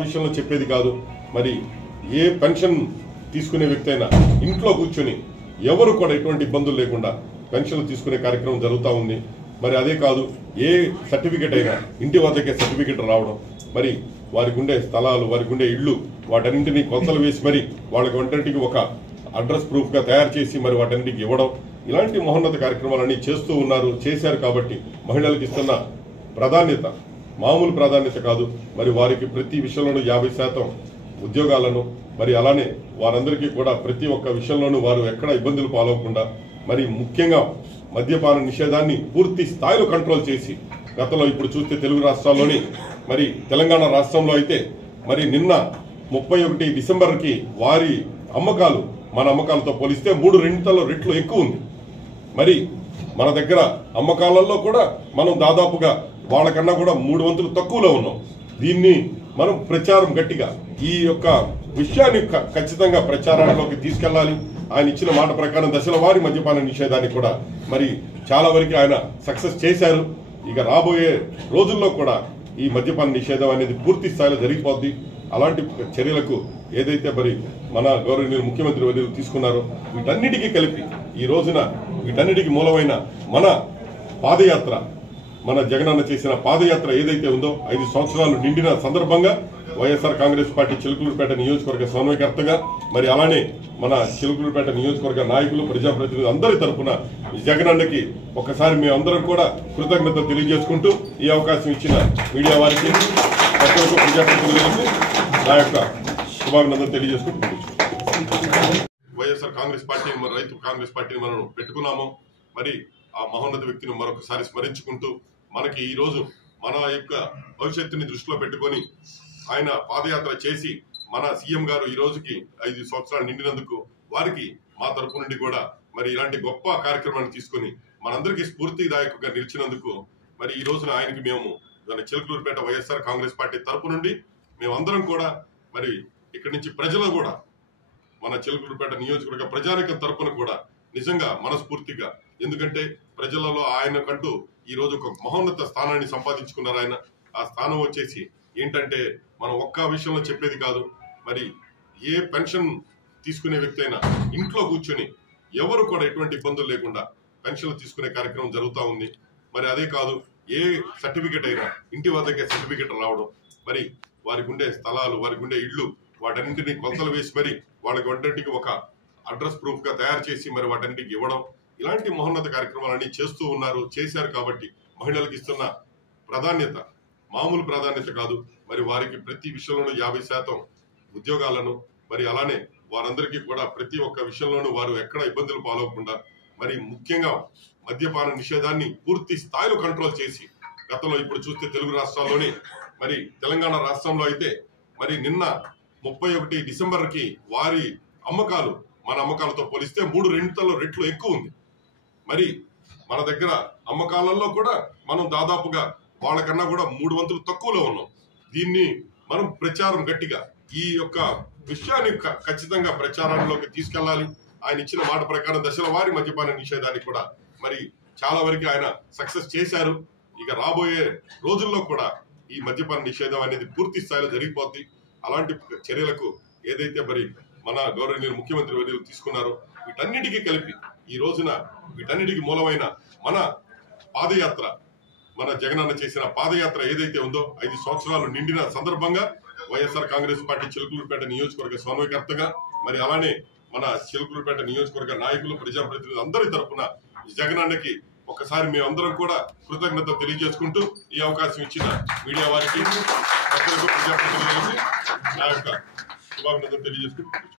విషయంలో చెప్పేది కాదు. మరి ఏ పెన్షన్ తీసుకునే వ్యక్తి అయినా ఇంట్లో కూర్చొని ఎవరు కూడా ఎటువంటి ఇబ్బందులు లేకుండా పెన్షన్లు తీసుకునే కార్యక్రమం జరుగుతూ ఉంది. మరి అదే కాదు, ఏ సర్టిఫికెట్ అయినా ఇంటి వద్దకే సర్టిఫికెట్ రావడం, మరి వారికి ఉండే స్థలాలు, వారికి ఉండే ఇళ్లు, వాటన్నింటినీ కొలతలు వేసి మరి వాళ్ళకి వంటింటికి ఒక అడ్రస్ ప్రూఫ్ గా తయారు చేసి మరి వాటన్నింటికి ఇవ్వడం, ఇలాంటి మహోన్నత కార్యక్రమాలన్నీ చేస్తూ ఉన్నారు, చేశారు. కాబట్టి మహిళలకు ఇస్తున్న ప్రాధాన్యత మామూలు ప్రాధాన్యత కాదు. మరి వారికి ప్రతి విషయంలోనూ 50% ఉద్యోగాలను, మరి అలానే వారందరికీ కూడా ప్రతి ఒక్క విషయంలోనూ వారు ఎక్కడ ఇబ్బందులు పాలవకుండా, మరి ముఖ్యంగా మద్యపాన నిషేధాన్ని పూర్తి స్థాయిలో కంట్రోల్ చేసి, గతంలో ఇప్పుడు చూస్తే తెలుగు రాష్ట్రాల్లోని మరి తెలంగాణ రాష్ట్రంలో అయితే మరి నిన్న 31 డిసెంబర్కి వారి అమ్మకాలు మన అమ్మకాలతో పోలిస్తే 3 రెట్లు ఎక్కువ ఉంది. మరి మన దగ్గర అమ్మకాలలో కూడా మనం దాదాపుగా వాళ్ళకన్నా కూడా 3 వంతులు తక్కువలో ఉన్నాం. దీన్ని మనం ప్రచారం గట్టిగా ఈ యొక్క విషయాన్ని ఖచ్చితంగా ప్రచారంలోకి తీసుకెళ్లాలి. ఆయన ఇచ్చిన మాట ప్రకారం దశల వారి మద్యపాన నిషేధాన్ని కూడా మరి చాలా వరకు ఆయన సక్సెస్ చేశారు. ఇక రాబోయే రోజుల్లో కూడా ఈ మద్యపాన నిషేధం అనేది పూర్తి స్థాయిలో జరిగిపోద్ది. అలాంటి చర్యలకు ఏదైతే మరి మన గౌరవనీయులు ముఖ్యమంత్రి వర్యులు తీసుకున్నారో వీటన్నిటికీ కలిపి ఈ రోజున వీటన్నిటికీ మూలమైన మన పాదయాత్ర, మన జగనన్న చేసిన పాదయాత్ర ఏదైతే ఉందో 5 సంవత్సరాలు నిండిన సందర్భంగా వైఎస్ఆర్ కాంగ్రెస్ పార్టీ చిలుకూరుపేట నియోజకవర్గ సమన్వయకర్తగా, మరి అలానే మన చిలుకూరుపేట నియోజకవర్గ నాయకులు, ప్రజాప్రతినిధులు అందరి తరఫున జగనన్నకి ఒకసారి మేమందరం కూడా కృతజ్ఞతలు తెలియజేసుకుంటూ ఈ అవకాశం ఇచ్చిన మీడియా వారికి, ప్రజాప్రతినిధులకు నా యొక్క శుభాభినందనలు తెలియజేసుకుంటూ వైఎస్ఆర్ కాంగ్రెస్ పార్టీ, రైతు కాంగ్రెస్ పార్టీని మనం పెట్టుకున్నాము. మరి ఆ మహోన్నత వ్యక్తిని మరొకసారి స్మరించుకుంటూ మనకి ఈ రోజు మన యొక్క భవిష్యత్తుని దృష్టిలో పెట్టుకొని ఆయన పాదయాత్ర చేసి మన సీఎం గారు ఈ రోజుకి 5 సంవత్సరాలు నిండినందుకు వారికి మా తరపు నుండి కూడా మరి ఇలాంటి గొప్ప కార్యక్రమాన్ని తీసుకుని మనందరికీ స్ఫూర్తిదాయకంగా నిలిచినందుకు మరి ఈ రోజున ఆయనకి మేము చిలుకూరుపేట వైఎస్ఆర్ కాంగ్రెస్ పార్టీ తరపు నుండి మేమందరం కూడా మరి ఇక్కడి నుంచి ప్రజలు కూడా మన చిలుకూరుపేట నియోజకవర్గ ప్రజానికం తరపున కూడా నిజంగా మనస్ఫూర్తిగా, ఎందుకంటే ప్రజలలో ఆయనకంటూ ఈ రోజు ఒక మహోన్నత స్థానాన్ని సంపాదించుకున్నారు. ఆయన ఆ స్థానం వచ్చేసి ఏంటంటే మనం ఒక్క విషయంలో చెప్పేది కాదు. మరి ఏ పెన్షన్ తీసుకునే వ్యక్తి అయినా ఇంట్లో కూర్చొని ఎవరు కూడా ఎటువంటి ఇబ్బందులు లేకుండా పెన్షన్లు తీసుకునే కార్యక్రమం జరుగుతూ ఉంది. మరి అదే కాదు, ఏ సర్టిఫికెట్ అయినా ఇంటి వద్దకే సర్టిఫికెట్ రావడం, మరి వారికి ఉండే స్థలాలు, వారికి ఉండే ఇళ్లు, వాటన్నింటినీ కొలతలు వేసి మరి వాళ్ళకి వంటింటికి ఒక అడ్రస్ ప్రూఫ్ గా తయారు చేసి మరి వాటన్నిటికి ఇవ్వడం, ఇలాంటి మహోన్నత కార్యక్రమాలన్నీ చేస్తూ ఉన్నారు, చేశారు. కాబట్టి మహిళలకు ఇస్తున్న ప్రాధాన్యత మామూలు ప్రాధాన్యత కాదు. మరి వారికి ప్రతి విషయంలోనూ 50% ఉద్యోగాలను, మరి అలానే వారందరికీ కూడా ప్రతి ఒక్క విషయంలోనూ వారు ఎక్కడ ఇబ్బందులు పాలవకుండా, మరి ముఖ్యంగా మద్యపాన నిషేధాన్ని పూర్తి స్థాయిలో కంట్రోల్ చేసి, గతంలో ఇప్పుడు చూస్తే తెలుగు రాష్ట్రాల్లోని మరి తెలంగాణ రాష్ట్రంలో అయితే మరి నిన్న 31 డిసెంబర్కి వారి అమ్మకాలు మన అమ్మకాలతో పోలిస్తే 3 రెట్లు ఎక్కువ ఉంది. మరి మన దగ్గర అమ్మకాలలో కూడా మనం దాదాపుగా వాళ్ళకన్నా కూడా 3 వంతులు తక్కువలో ఉన్నాం. దీన్ని మనం ప్రచారం గట్టిగా ఈ యొక్క విషయాన్ని ఖచ్చితంగా ప్రచారంలోకి తీసుకెళ్లాలి. ఆయన ఇచ్చిన మాట ప్రకారం దశల వారి మద్యపాన నిషేధాన్ని కూడా మరి చాలా వరకు ఆయన సక్సెస్ చేశారు. ఇక రాబోయే రోజుల్లో కూడా ఈ మద్యపాన నిషేధం అనేది పూర్తి స్థాయిలో జరిగిపోద్ది. అలాంటి చర్యలకు ఏదైతే మరి మన గౌరవనీయులు ముఖ్యమంత్రి వర్యులు తీసుకున్నారో వీటన్నిటికీ కలిపి ఈ రోజున వీటన్నిటికీ మూలమైన మన పాదయాత్ర, మన జగనన్న చేసిన పాదయాత్ర ఏదైతే ఉందో 5 సంవత్సరాలు నిండిన సందర్భంగా వైఎస్ఆర్ కాంగ్రెస్ పార్టీ చిలుకూరుపేట నియోజకవర్గ సమన్వయకర్తగా, మరి అలానే మన చిలుకూరుపేట నియోజకవర్గ నాయకులు, ప్రజాప్రతినిధులు అందరి తరఫున జగనన్నకి ఒకసారి మేమందరం కూడా కృతజ్ఞతలు తెలియజేసుకుంటూ ఈ అవకాశం ఇచ్చిన మీడియా వారికి, ప్రజాప్రతినిధులకి నా యొక్క శుభాభినందనలు తెలియజేస్తూ